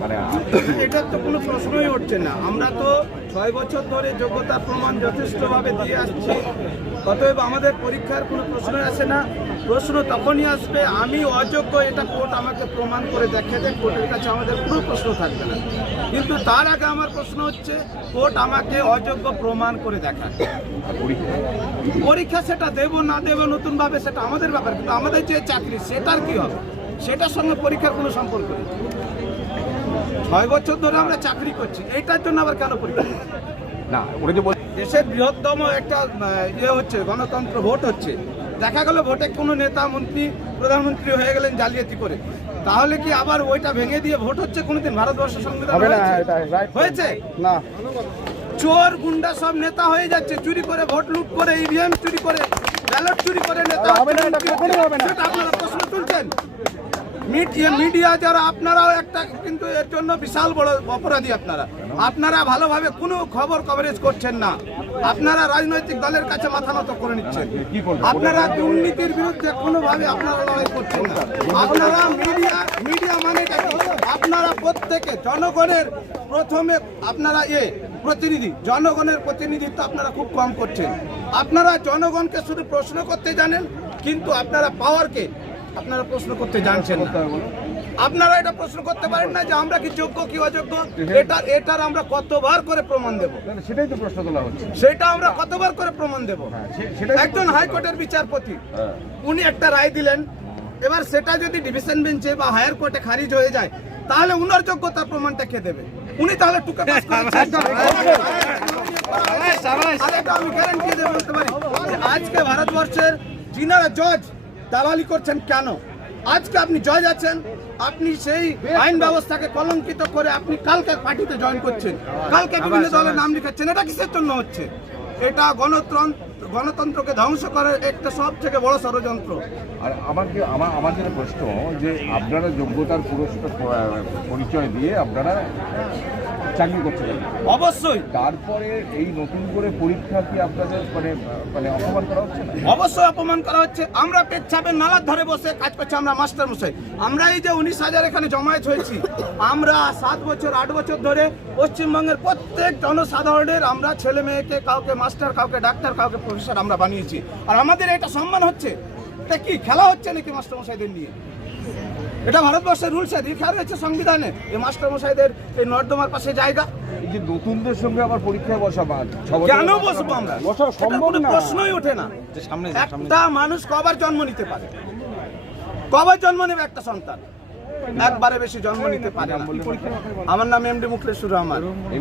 মানে এটা তো কোনো প্রশ্নই উঠছে না। আমরা তো 6 বছর ধরে যোগ্যতা প্রমাণ যথেষ্টভাবে দিয়ে আসছি, অতএব আমাদের পরীক্ষার কোনো প্রশ্নই আসে না। প্রশ্ন তখনই আসবে আমি অযোগ্য, এটা কোর্ট আমাকে প্রমাণ করে দেখে দেয়, কোর্টের কাছে আমাদের কোনো প্রশ্ন থাকবে না। কিন্তু তার আগে আমার প্রশ্ন হচ্ছে কোর্ট আমাকে অযোগ্য প্রমাণ করে দেখায়। পরীক্ষা সেটা দেব না দেব নতুনভাবে সেটা আমাদের ব্যাপার, কিন্তু আমাদের যে চাকরি সেটার কি হবে, সেটার সঙ্গে পরীক্ষার কোনো সম্পর্ক নেই। 6 বছর ধরে আমরা চাকরি করছি, এইটার জন্য আবার কেন পরীক্ষা? না ওটা যে দেশের বৃহত্তম একটা হচ্ছে গণতন্ত্র, ভোট হচ্ছে, দেখা গেল ভোটে কোনো নেতা মন্ত্রী প্রধানমন্ত্রী হয়ে গেলেন জালিয়াতি করে, তাহলে কি আবার ওইটা ভেঙে দিয়ে ভোট হচ্ছে? কোনোদিন ভারতবর্ষের সংবিধান হয়েছে না? চোর গুন্ডা সব নেতা হয়ে যাচ্ছে, চুরি করে ভোট লুট করে, ইভিএম চুরি করে, ব্যালট চুরি করে নেতা সেটা আপনারা প্রশ্ন তুলছেন। মিডিয়া যারা, আপনারাও একটা কিন্তু এর জন্য বিশাল বড় অপরাধী। আপনারা ভালোভাবে কোনো খবর কভারেজ করছেন না, আপনারা রাজনৈতিক দলের কাছে মাথা নত করে নিচ্ছেন, আপনারা দুর্নীতির বিরুদ্ধে কোনোভাবে আপনারা লড়াই করছেন না। আপনারা মিডিয়া মানে আপনারা প্রত্যেকে জনগণের প্রথমে আপনারা প্রতিনিধি, জনগণের প্রতিনিধিত্ব আপনারা খুব কম করছেন। আপনারা জনগণকে শুধু প্রশ্ন করতে জানেন, কিন্তু আপনারা পাওয়ারকে আপনারা প্রশ্ন করতে জানছেন না। আপনারা এটা প্রশ্ন করতে পারেন না যে আমরা কি যোগ্য কি অযোগ্য, এটার আমরা কতবার করে প্রমাণ দেব? সেটাই তো প্রশ্ন তোলা হচ্ছে, সেটা আমরা কতবার করে প্রমাণ দেব? একজন হাইকোর্টের বিচারপতি উনি একটা রায় দিলেন, এবার সেটা যদি ডিভিশন বেঞ্চে বা হায়ার কোর্টে খারিজ হয়ে যায়, তাহলে উনার যোগ্যতার প্রমাণটা কে দেবে? উনি তাহলে টুকে পাস করেছেন। আমি গ্যারান্টি দিয়ে বলতে পারি আজকে ভারতবর্ষের যিনারা জজ দালালি করছেন কেন? আজকে আপনি জজ আছেন, আপনি সেই আইন ব্যবস্থাকে কলঙ্কিত করে আপনি কালকে পার্টিতে জয়েন করছেন, কালকে বিভিন্ন দলের নাম লিখাচ্ছেন। এটা কিসের জন্য হচ্ছে? এটা গণতন্ত্রকে ধ্বংস করার একটা সব থেকে বড় ষড়যন্ত্র। আর আমার যেটা প্রশ্ন যে আপনারা যোগ্যতার পরিচয় দিয়ে আপনারা চাকরি করছেন, অবশ্যই তারপরে এই নতুন করে পরীক্ষা কি আপনাদের মানে অপমান করা হচ্ছে না? অবশ্যই অপমান করা হচ্ছে। আমরা পেচ্ছাপের নালার ধরে বসে কাজ করছি, আমরা মাস্টার মশাই। আমরা এই যে 19,000 এখানে জমায়েত হয়েছি, আমরা 7 বছর 8 বছর ধরে পশ্চিমবঙ্গের প্রত্যেক জনসাধারণের আমরা ছেলে মেয়েকে কাউকে মাস্টার, কাউকে ডাক্তার, কাউকে প্রফেসর আমরা বানিয়েছি। আর আমাদের এটা সম্মান হচ্ছে। এটা কি খেলা হচ্ছে নাকি মাস্টার মশাইদের নিয়ে? এটা ভারতবর্ষের রুলসে লেখা রয়েছে সংবিধানে, এই মাস্টার মশাইদের এই নর্দমার পাশে জায়গা। এই যে নতুনদের সঙ্গে আবার পরীক্ষায় বসা কেন বসবো আমরা? সম্ভব না, প্রশ্নই ওঠে না। একটা মানুষ কবার জন্ম নিতে পারে? কবার জন্ম নেবে একটা সন্তান? একবারে বেশি জন্ম নিতে পারে না। আমার নাম এমডি মুখলেসুর রহমান।